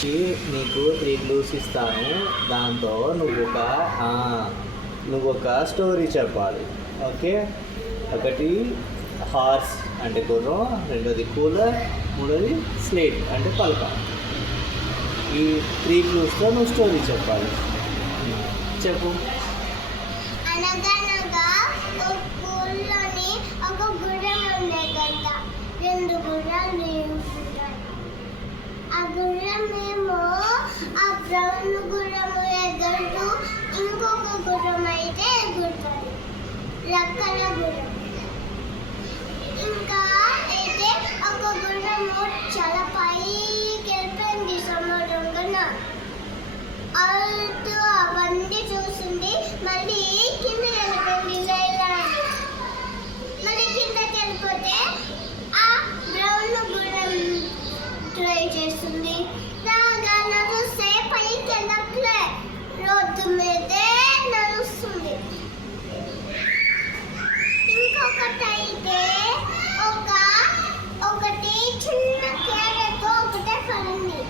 నీకు 3 క్లూస్ ఇస్తాను. దాంతో నువ్వు ఒక స్టోరీ చెప్పాలి. ఓకే, ఒకటి హార్స్ అంటే గుర్రం, రెండోది కూలర్, మూడోది స్లేట్ అంటే పలక. ఈ 3 క్లూస్తో నువ్వు స్టోరీ చెప్పాలి. చెప్పు. అనగనగా ఒక ఊళ్ళోని ఒక గుర్రం ఉండేదంట. 2 గుర్రాలు ఉంటాయి. ఆ గుర్రమేమో ఆ బ్రౌన్ గుర్రము ఎగురుతూ ఇంకొక గుర్రం అయితే ఎగురుతుంది, రెక్కల గుర్రం. ఇంకా అయితే ఒక గుర్రము చాలా పైకి వెళ్ళిపోయింది సముద్రంగా. అటు అవన్నీ చూసింది, మళ్ళీ కింద వెళ్ళిపోయింది లైలా అని. మళ్ళీ కిందకి వెళ్ళిపోతే ఆ బ్రౌన్ గుర్రం ట్రై చేస్తుంది. రాగా నడుస్తే పైకి వెళ్ళట్లే, రోడ్డు మీదే నడుస్తుంది. ఇంకొకటైతే ఒకటి చిన్న క్యారెట్ ఒకటే పడింది.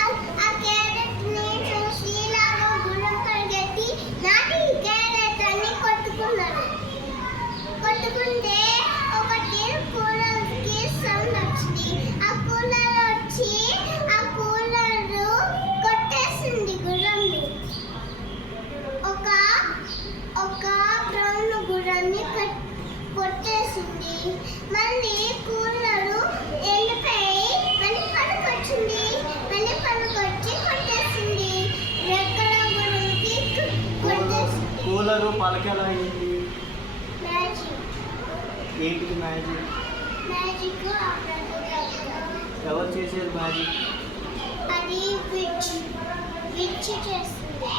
ఆ క్యారెట్ని చూసి ఇలాగ గుర్రం పరిగెత్తి నాటి క్యారెట్ అని కొట్టుకున్నారు. కొట్టుకుంటే ఒకటి కూలర్కి సౌండ్ వచ్చింది. ఆ కూలర్ వచ్చి ఆ కూలర్ కొట్టేసింది గుర్రాన్ని. ఒక బ్రౌన్ గుర్రాన్ని కొట్టేసింది. మళ్ళీ కూలరు వెళ్ళిపోయి మళ్ళీ పలుకొచ్చింది. మళ్ళీ పలుకొచ్చి కొట్టేసింది. రెక్కల గుర్రంకి కొట్టేసింది. కూలరు పలక ఎలా అయింది? మ్యాజిక్. ఏంటిది మ్యాజిక్? మ్యాజిక్ ఎవరు చేసేది మ్యాజిక్? అది విచ్ చేస్తుంది.